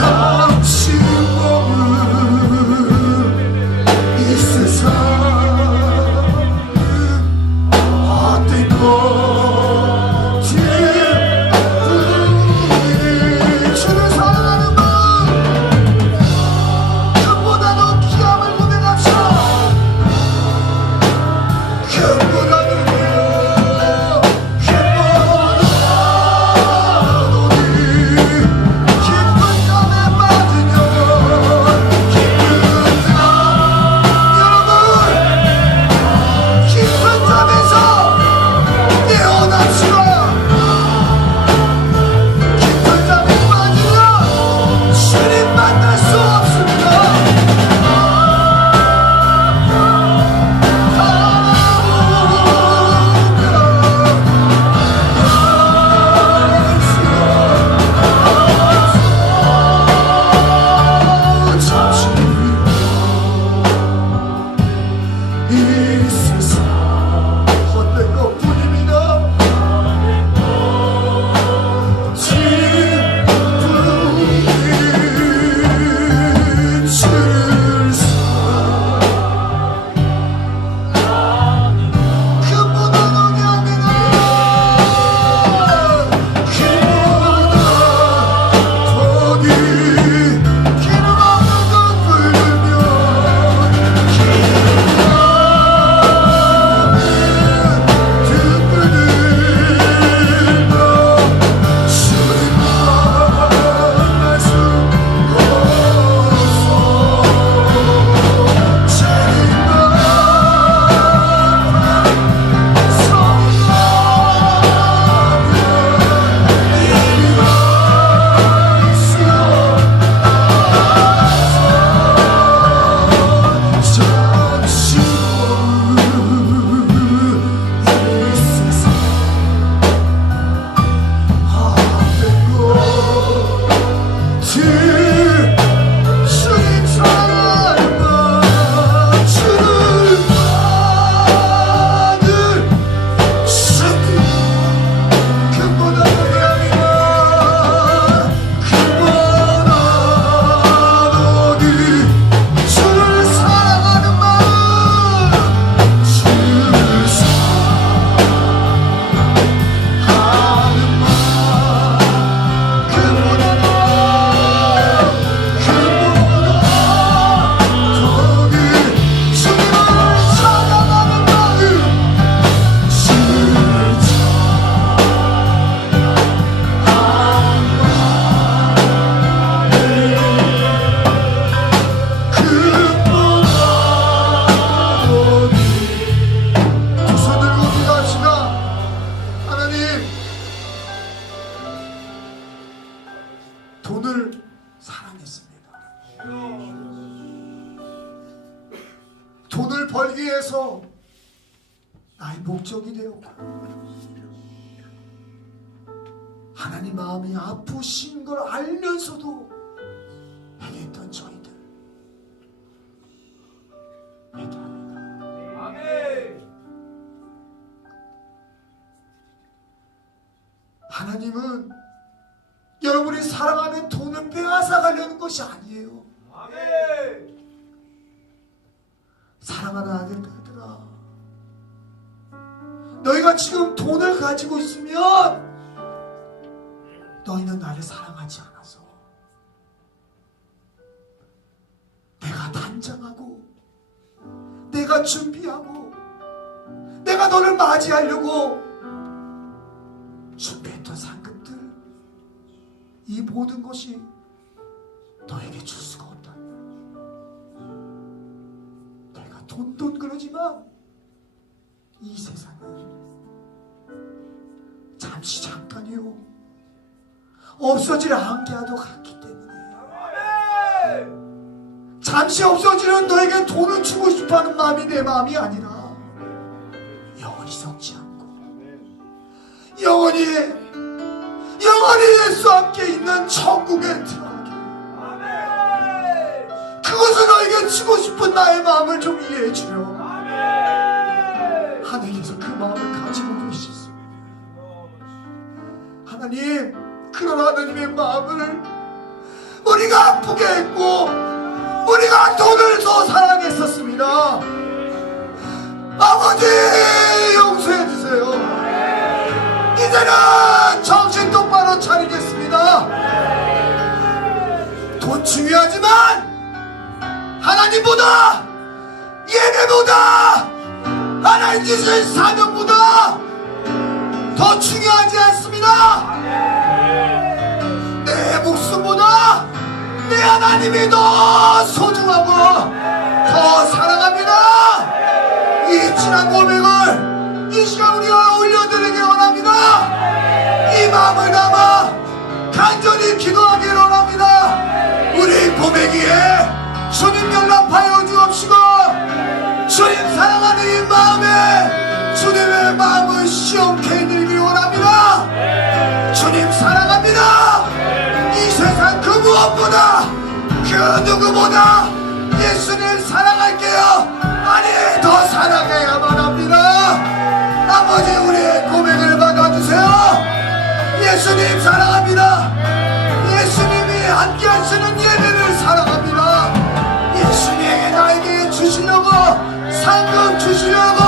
잠 목적이 되었고 하나님 마음이 아프신 걸 알면서도 행했던 저희들 회개합니다 아멘. 하나님은 여러분이 사랑하는 돈을 빼앗아 가려는 것이 아니에요 아멘. 사랑하는 아들들아 너희가 지금 돈을 가지고 있으면 너희는 나를 사랑하지 않아서 내가 단장하고 내가 준비하고 내가 너를 맞이하려고 준비했던 상급들 이 모든 것이 너에게 줄 수가 없다. 내가 돈돈 그러지만 이 세상은 잠시 잠깐이요 없어질 안개와도 같기 때문에. 잠시 없어지는 너에게 돈을 주고 싶어하는 마음이 내 마음이 아니라 영원히 썩지 않고 영원히 영원히 예수와 함께 있는 천국에 들어가게. 그것을 너에게 주고 싶은 나의 마음을 좀 이해해 주려 마음을 가지고 계시습니다 하나님 그런 하나님의 마음을 우리가 아프게 했고 우리가 돈을 더 사랑했었습니다. 아버지 용서해 주세요. 이제는 정신 똑바로 차리겠습니다. 돈 중요하지만 하나님보다 예배보다 하나님 주신 사명보다 더 중요하지 않습니다. 내 목숨보다 내 하나님이 더 소중하고 더 사랑합니다. 이 진한 고백을 이 시간 우리가 올려드리기 원합니다. 이 마음을 담아 간절히 기도하기 원합니다. 우리 고백이에 주님 연락하여 주옵시고 주님 사랑하는 이 마음에 주님의 마음을 시험케 해드리기 원합니다. 주님 사랑합니다. 이 세상 그 무엇보다 그 누구보다 예수님 사랑할게요. 아니 더 사랑해야만 합니다. 아버지 우리의 고백을 받아주세요. 예수님 사랑 상금 주시려고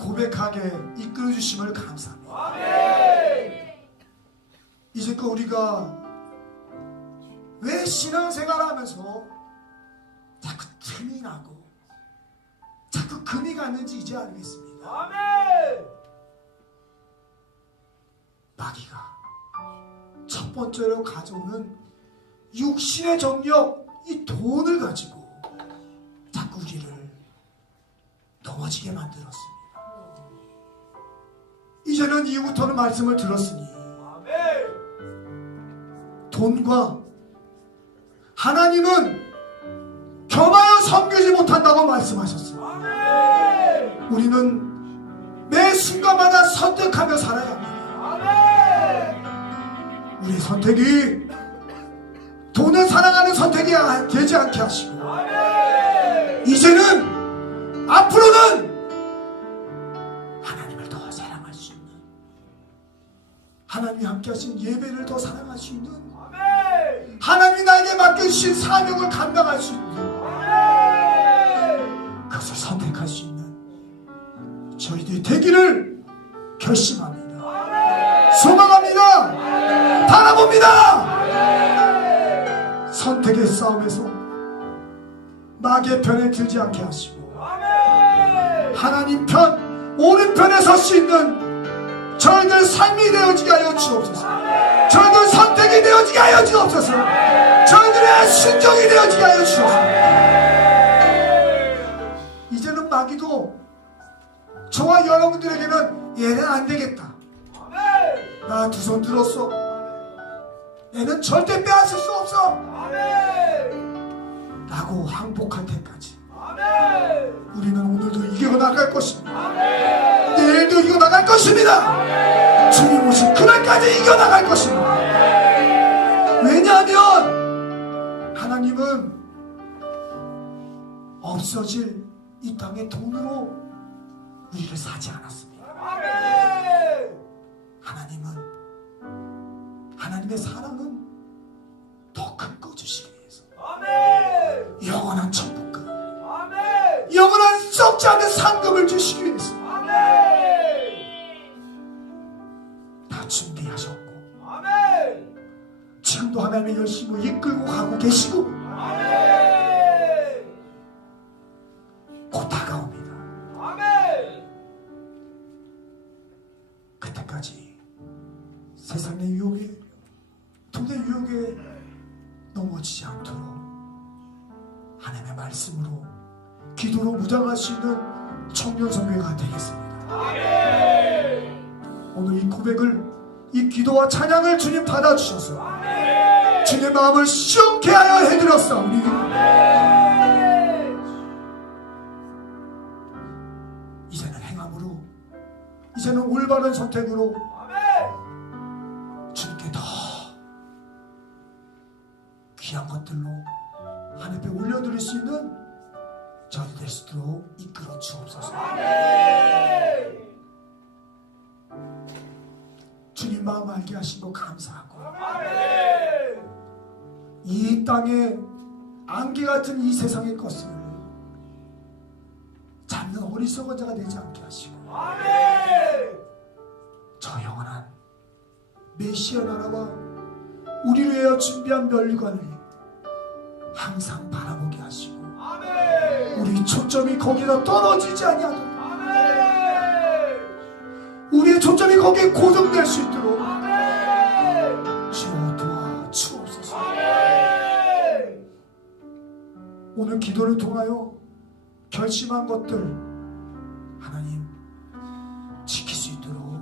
고백하게 이끌어 주심을 감사합니다. 이제껏 우리가 왜 신앙생활하면서 자꾸 틈이 나고 자꾸 금이 가는지 이제 알겠습니다. 아멘. 마귀가 첫 번째로 가져오는 육신의 정력, 이 돈을 가지고 자꾸 우리를 넘어지게 만들었습니다. 이제는 이후부터는 말씀을 들었으니. 돈과 하나님은 겸하여 섬기지 못한다고 말씀하셨습니다. 우리는 매 순간마다 선택하며 살아야 합니다. 우리의 선택이 돈을 사랑하는 선택이 되지 않게 하시고. 이제는 앞으로는 하나님이 함께 하신 예배를 더 사랑할 수 있는 아멘. 하나님이 나에게 맡겨주신 사명을 감당할 수 있는 아멘. 그것을 선택할 수 있는 저희들이 되기를 결심합니다. 아멘. 소망합니다. 바라봅니다. 선택의 싸움에서 마귀의 편에 들지 않게 하시고. 하나님 편 오른편에 설 수 있는 저희들 삶이 되어지게 하여 주옵소서. 저희들 선택이 되어지게 하여 주옵소서. 저희들의 순종이 되어지게 하여 주옵소서. 이제는 마귀도 저와 여러분들에게는 얘는 안 되겠다. 나 두 손 들었어. 얘는 절대 빼앗을 수 없어. 라고 항복할 때까지. 우리는 오늘도 이겨 나갈 것입니다. 아멘. 내일도 이겨 나갈 것입니다. 주님 오신 그날까지 이겨 나갈 것입니다. 왜냐하면 하나님은 없어질 이 땅의 돈으로 우리를 사지 않았습니다. 하나님은 하나님의 사랑은 더 큰 거 주시기 위해서. 영원한 천국금 아멘. 영원한 썩지 않는 상금을 주시기 위해서 하나님의 열심을 이끌고 가고 계시고. 곧 다가옵니다. 그때까지 세상의 유혹에 돈의 유혹에 넘어지지 않도록 하나님의 말씀으로 기도로 무장할 수 있는 청년 성회가 되겠습니다. 오늘 이 고백을 이 기도와 찬양을 주님 받아주셔서. 주님 마음을 시원케 하여 해드렸사오니. 이제는 행함으로 이제는 올바른 선택으로. 주님께 더 귀한 것들로 하나님께 올려드릴 수 있는 저희 될 수 있도록 이끌어 주옵소서. 주님 마음 알게 하신 거 감사하고. 이 땅에 안개 같은 이 세상의 것을 잡는 어리석은 자가 되지 않게 하시고 아멘. 저 영원한 메시아 나라와 우리를 위하여 준비한 멸관을 항상 바라보게 하시고 아멘. 우리 초점이 거기다 떨어지지 아니하도록. 우리의 초점이 거기에 고정될 수 있도록 오늘 기도를 통하여 결심한 것들 하나님 지킬 수 있도록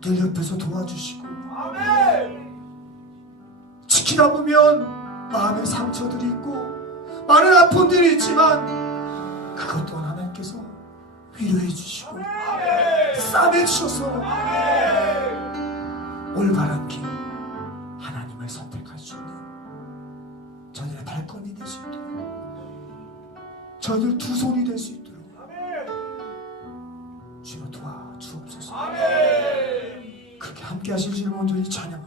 늘 옆에서 도와주시고 아멘. 지키다 보면 마음의 상처들이 있고 많은 아픔들이 있지만 그것 또한 하나님께서 위로해 주시고 아멘. 싸매 주셔서 아멘. 올바른 길 저들 두 손이 될 수 있도록. 주여 도와 주옵소서 아멘. 그렇게 함께 하실 줄 온전히 찬양